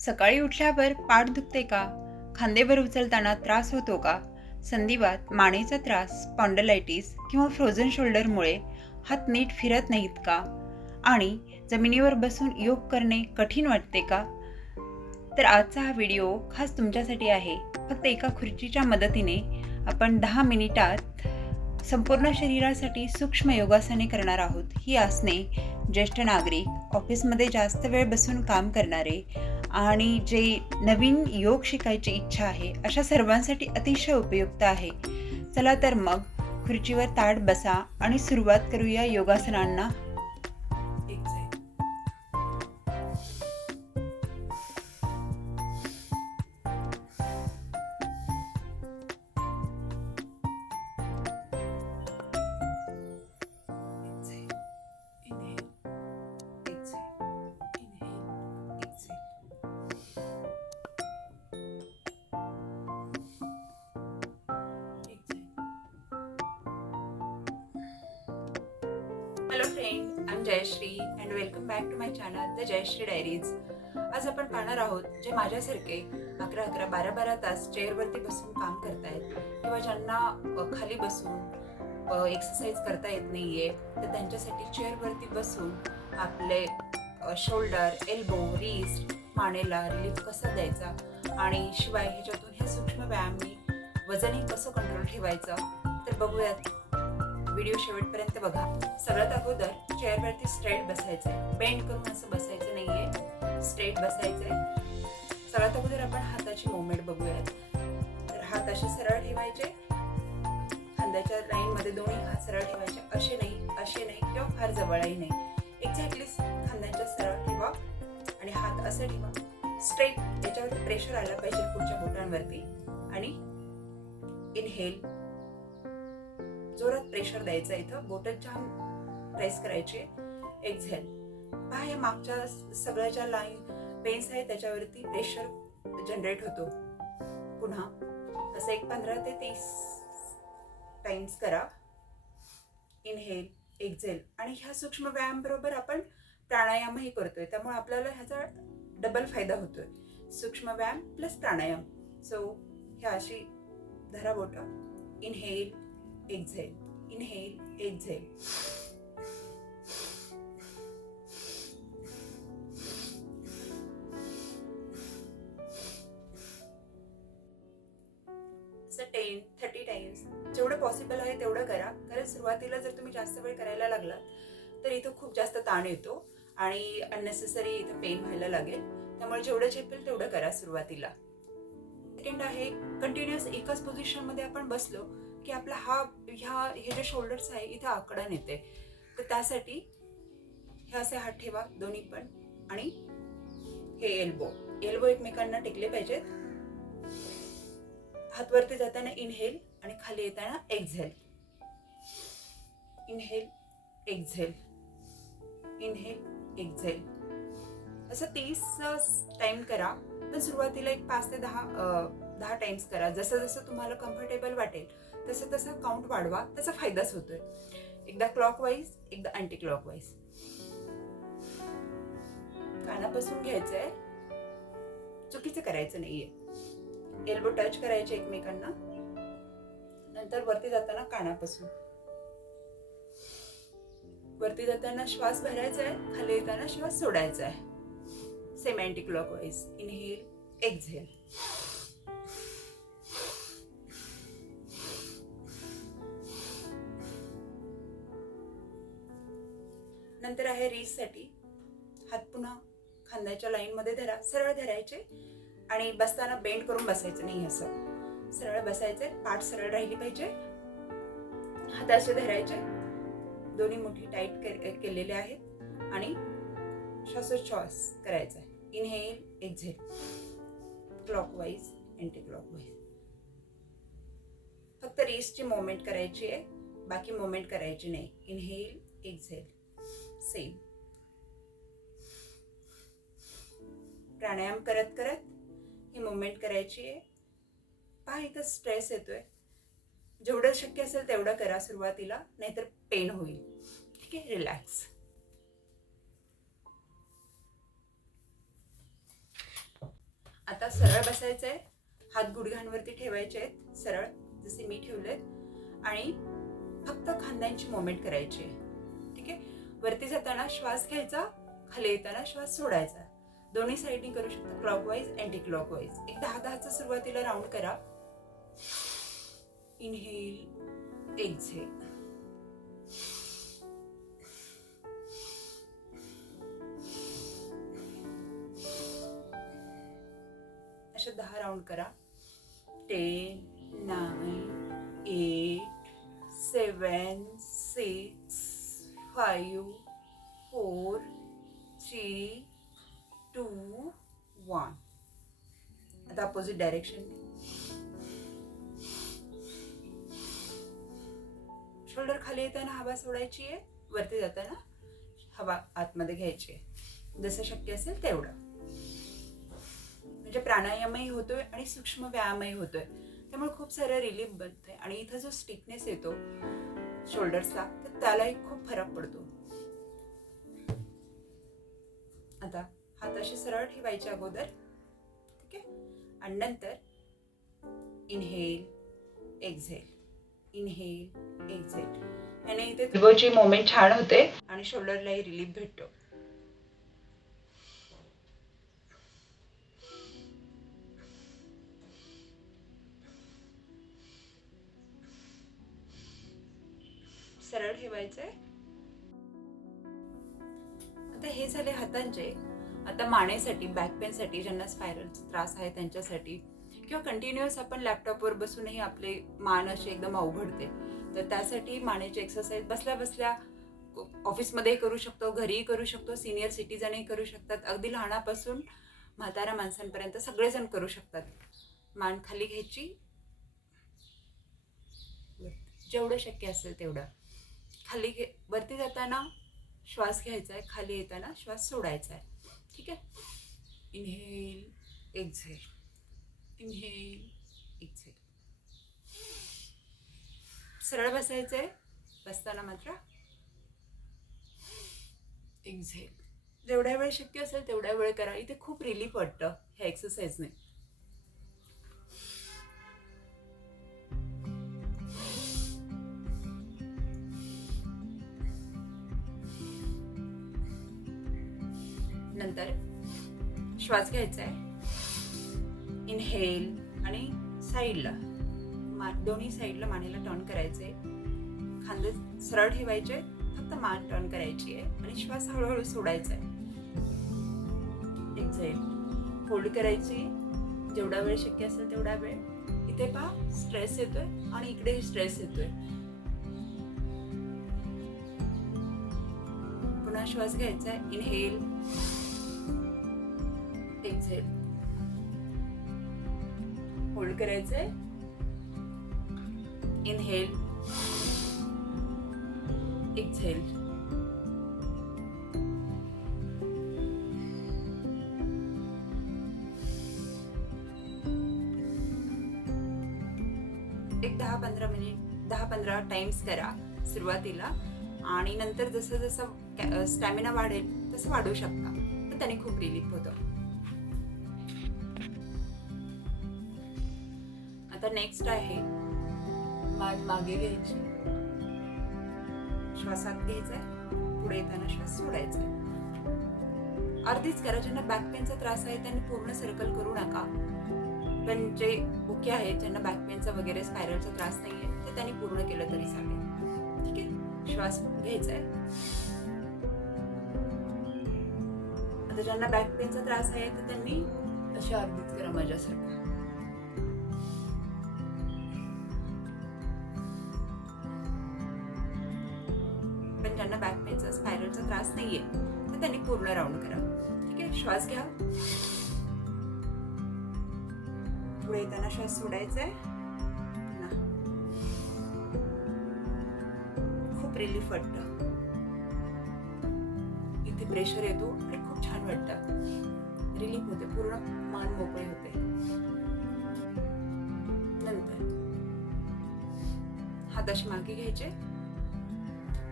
सकाळी उठल्यावर पाठ दुखते का? खांदेभर उचलताना त्रास होतो का? संधिवात, मानेचा त्रास, स्पॉन्डलायटिस किंवा फ्रोझन शोल्डरमुळे हात नीट फिरत नाहीत का? आणि जमिनीवर बसून योग करणे कठीण वाटते का? तर आजचा हा व्हिडिओ खास तुमच्यासाठी आहे. फक्त एका खुर्चीच्या मदतीने आपण 10 मिनिटात संपूर्ण शरीरासाठी सूक्ष्म योगासने करणार आहोत. ही आसने ज्येष्ठ नागरिक, ऑफिसमध्ये जास्त वेळ बसून काम करणारे आणि जे नवीन योग शिकायची इच्छा आहे अशा सर्वांसाठी अतिशय उपयुक्त आहे. चला तर मग खुर्चीवर ताठ बसा आणि सुरुवात करूया योगासनांना. Hello friend, I am Jayashree and welcome back to my channel the Jayashree diaries. आज आपण पाहणार आहोत जे माझ्यासारखे 11-11, 12-12 तास चेअरवरती बसून काम करतायत किंवा ज्यांना खाली बसून एक्सरसाइज करता येत नाहीये, तर त्यांच्यासाठी चेअरवरती बसून आपले शोल्डर, एल्बो, रिस्ट, मानेला रिलीफ कसा द्यायचा आणि शिवाय ह्याच्यातून हे सूक्ष्म व्यायामनी वजनही कसं कंट्रोल ठेवायचं तर बघूयात. व्हिडिओ शेवटपर्यंत बघा. सगळ्यात अगोदर चेअरवरती स्ट्रेट बसायचंय, बेंड करून असं बसायचं नाहीये, स्ट्रेट बसायचंय. सगळ्यात अगोदर आपण हाताची मुवमेंट बघूयात. तर हात असे सरळ ठेवायचे, खांद्याच्या लाईन मध्ये दोन्ही हात सरळ ठेवायचे, असे नाही किंवा फार जवळही नाही, एक्झॅक्टली खांद्याच्या सरळ ठेवा आणि हात असे ठेवा स्ट्रेट. याच्यावरती प्रेशर आला पाहिजे पुढच्या बोटांवरती आणि इनहेल, जोरात प्रेशर द्यायचं, इथं बोटं छान प्रेस करायचे. एक्झेल, पहा या मागच्या सगळ्या ज्या लाईन पेन्स आहेत त्याच्यावरती प्रेशर जनरेट होतो. पुन्हा असं एक 15 ते 30 टाइम्स करा. Inhale, exhale. आणि ह्या सूक्ष्म व्यायाम बरोबर आपण प्राणायामही करतोय, त्यामुळे आपल्याला ह्याचा डबल फायदा होतोय, सूक्ष्म व्यायाम प्लस प्राणायाम. सो ह्या अशी धरा बोटं. Inhale, exhale, inhale, exhale. असं 10-30 टाइम्स जेवढं पॉसिबल आहे तेवढं करा. कारण सुरुवातीला जर तुम्ही जास्त वेळ करायला लागलात तर इथं खूप जास्त ताण येतो आणि अननेसेसरी इथं पेन व्हायला लागेल. त्यामुळे जेवढं झेपेल तेवढं करा सुरुवातीला. सेकंड आहे, कंटिन्युअस एकाच पोझिशन मध्ये आपण बसलो की आपला हे जे शोल्डर्स आहे इथे आकडण येते. तर त्यासाठी हे असे हात ठेवा दोन्ही पण आणि हे एल्बो एकमेकांना टेकले पाहिजेत. हात वरती जाताना इनहेल आणि खाली येताना exhale. Inhale, exhale, inhale, exhale. असं 30 टाइम करा. पण सुरुवातीला एक 5 ते 10 टाइम्स करा. जसं जसं तुम्हाला कम्फर्टेबल वाटेल तसं तसं काउंट वाढवा, त्याचा फायदाच होतोय. एकदा क्लॉकवाईज, एकदा अँटी क्लॉकवाईज. कानापासून घ्यायचंय, चुकीचं करायचं नाहीये. एल्बो टच करायचे एकमेकांना, नंतर वरती जाताना कानापासून. वरती जाताना श्वास भरायचा आहे, खाली येताना श्वास सोडायचा आहे. Same anti clockwise. Inhale, exhale. नंतर आहे रीस साठी. हात पुन्हा खांद्याच्या लाईन मध्ये धरा, सरळ धरायचे आणि बसताना बेंड करून बसायचं नाही, असं सरळ बसायचे. पाठ सरळ राहिली पाहिजे. हात असे धरायचे, दोन्ही मुठी टाईट केलेले आहेत आणि श्वासोच्छ्वास करायचा. Inhale, exhale, clockwise, anti clockwise. फक्त रीसची मुवमेंट करायची आहे, बाकी मुवमेंट करायची नाही. Inhale, exhale, same. प्राणायाम करत करत ही मुवमेंट करायची आहे. पहा इथं स्ट्रेस येतोय, जेवढं शक्य असेल तेवढं करा सुरुवातीला, नाहीतर पेन होईल. ठीक आहे, रिलॅक्स. सरळ बसायचंय, हात गुडघ्यांवरती ठेवायचे आहेत सरळ जसे मी ठेवलेत आणि फक्त खांद्यांची मोमेंट करायची आहे. ठीक आहे. वरती जाताना श्वास घ्यायचा, खाली येताना श्वास सोडायचा. दोन्ही साईडनी करू शकता, क्लॉकवाईज अँटी क्लॉकवाईज. एक 10-10चा सुरुवातीला राऊंड करा. Inhale, exhale. अशा 10 राऊंड करा. 10, 9, 8, 7, 6, 5, 4, 3, 2, 1. आता अपोजिट डायरेक्शन. शोल्डर खाली येताना हवा सोडायची आहे, वरती जाताना हवा आतमध्ये घ्यायची आहे. जसं शक्य असेल तेवढं. म्हणजे प्राणायामही होतोय आणि सूक्ष्म व्यायामही होतोय, त्यामुळे खूप सारं रिलीफ बनतंय. आणि इथं जो स्टिफनेस येतो शोल्डर्सला, तर त्यालाही खूप फरक पडतो. आता हात असे सरळ ठेवायचे अगोदर. ठीक आहे. आणि नंतर इनहेल, एक्झेल, इनहेल, एक्झेल. याने इथे एल्बोची मोमेंट छान होते आणि शोल्डरलाही रिलीफ भेटतो. सरळ ठेवायचंय. आता हे झाले हातांचे. आता मानेसाठी, बॅक पेन साठी, ज्यांना स्पायरलचा त्रास आहे त्यांच्यासाठी, किंवा कंटिन्युअस आपण लॅपटॉपवर बसूनही आपले मान असे एकदम अवघडते, तर त्यासाठी मानेची एक्सरसाइज बसल्या बसल्या ऑफिसमध्येही करू शकतो, घरीही करू शकतो, सिनियर सिटीजनही करू शकतात, अगदी लहानापासून म्हाताऱ्या माणसांपर्यंत सगळेजण करू शकतात. मान खाली घ्यायची, जेवढं शक्य असेल तेवढं खाली वरती जाताना श्वास घ्यायचा आहे, खाली येताना श्वास सोडायचा आहे. ठीक आहे. Inhale, exhale, inhale, exhale. सरळ बसायचंय, बसताना मात्र एक्झेल. जेवढ्या वेळ शक्य असेल तेवढ्या वेळ करा. इथे खूप रिलीफ वाटतं ह्या एक्सरसाइजने. नंतर श्वास घ्यायचा आहे, इनहेल, आणि साईडला दोन्ही साईडला मानेला टर्न करायचे, खांदे सरळ ठेवायचे, फक्त मान टर्न करायची आहे आणि श्वास हळूहळू सोडायचा आहे. एक्झेल, होल्ड करायची जेवढा वेळ शक्य असेल तेवढा वेळ. इथे पहा स्ट्रेस येतोय आणि इकडे स्ट्रेस येतोय. पुन्हा श्वास घ्यायचा आहे, इनहेल, एक्झेल, होल्ड करायचंय, इनहेल, एक्झेल. एक 10-15 टाइम्स करा सुरुवातीला, आणि नंतर जसं जसं स्टॅमिना वाढेल तसं वाढवू शकता, तर त्याने खूप रिलीफ होतं. आता नेक्स्ट आहे मान मागे घ्यायची, श्वासात घ्यायचाय, पुढे येताना श्वास सोडायचा. अर्धीच करा. ज्यांना बॅक पेनचा त्रास आहे त्यांनी पूर्ण सर्कल करू नका, पण जे ओके आहे, ज्यांना बॅक पेनचा वगैरे स्पायरलचा त्रास नाहीये, तर त्यांनी पूर्ण केलं तरी चालेल. ठीक आहे. श्वास घ्यायचाय. आता ज्यांना बॅक पेनचा त्रास आहे तर त्यांनी अशा अर्धीच करा माझ्यासारखं. पण ज्यांना बॅक पेनचा स्पायरलचा त्रास नाहीये तर त्यांनी पूर्ण राऊंड करा. ठीक आहे. श्वास घ्या, पुढे येताना श्वास सोडायचा आहे. खूप रिलीफ वाटतं. इथे प्रेशर येतो आणि खूप छान वाटतं, रिलीफ होते, पूर्ण मान मोकळे होते. नंतर हात असे मागे घ्यायचे,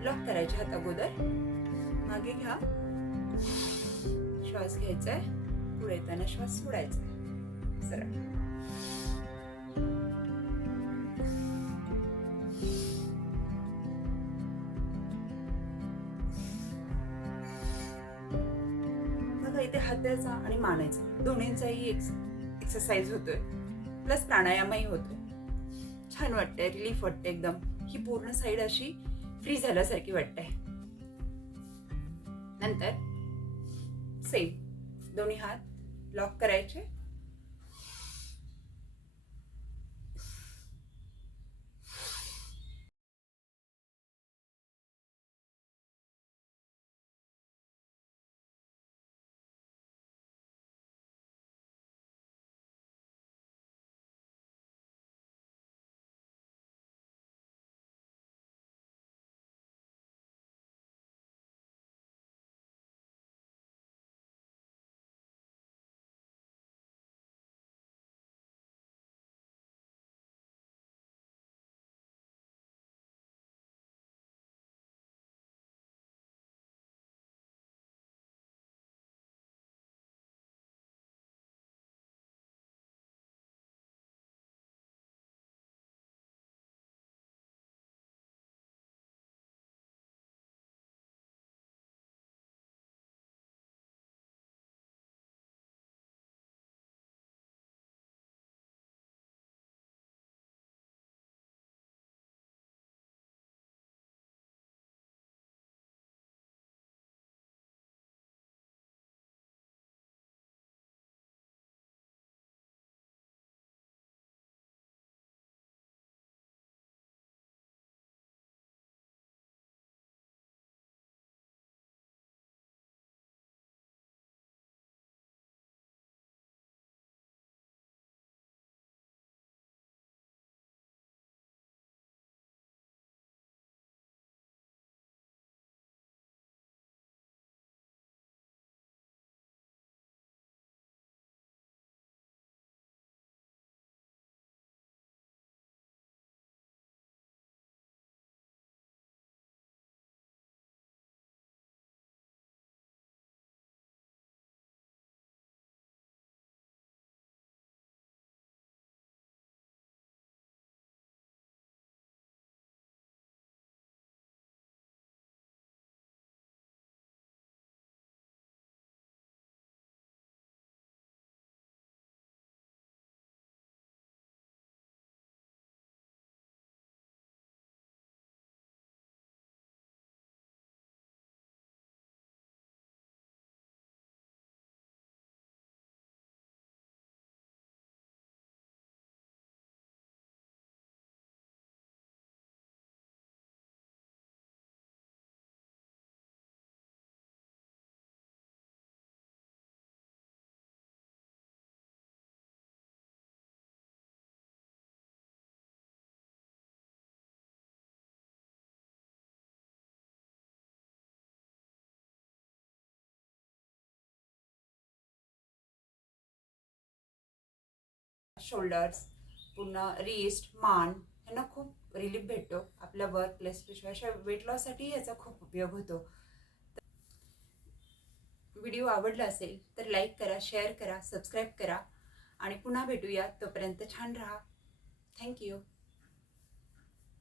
लॉक करायचे हात अगोदर, मागे घ्या, श्वास घ्यायचाय, पुढे येताना श्वास सोडायचा. सरळ. बघा इथे हाताचा आणि मानेचा दोन्हींचाही एक्सरसाइज होतोय, प्लस प्राणायामही होतोय. छान वाटतंय, रिलीफ वाटते एकदम. ही पूर्ण साईड अशी फ्री झाल्यासारखी वाटते. नंतर सेम दोन्ही हात लॉक करायचे. शोल्डर्स, पुन्हा रिस्ट, मान यांना खूप रिलीफ भेटतो. आपल्या वर्क प्लेसपेक्षा अशा वेट लॉससाठी याचा खूप उपयोग होतो. व्हिडिओ आवडला असेल तर लाईक करा, शेअर करा, सबस्क्राईब करा आणि पुन्हा भेटूया. तोपर्यंत छान राहा. थँक्यू.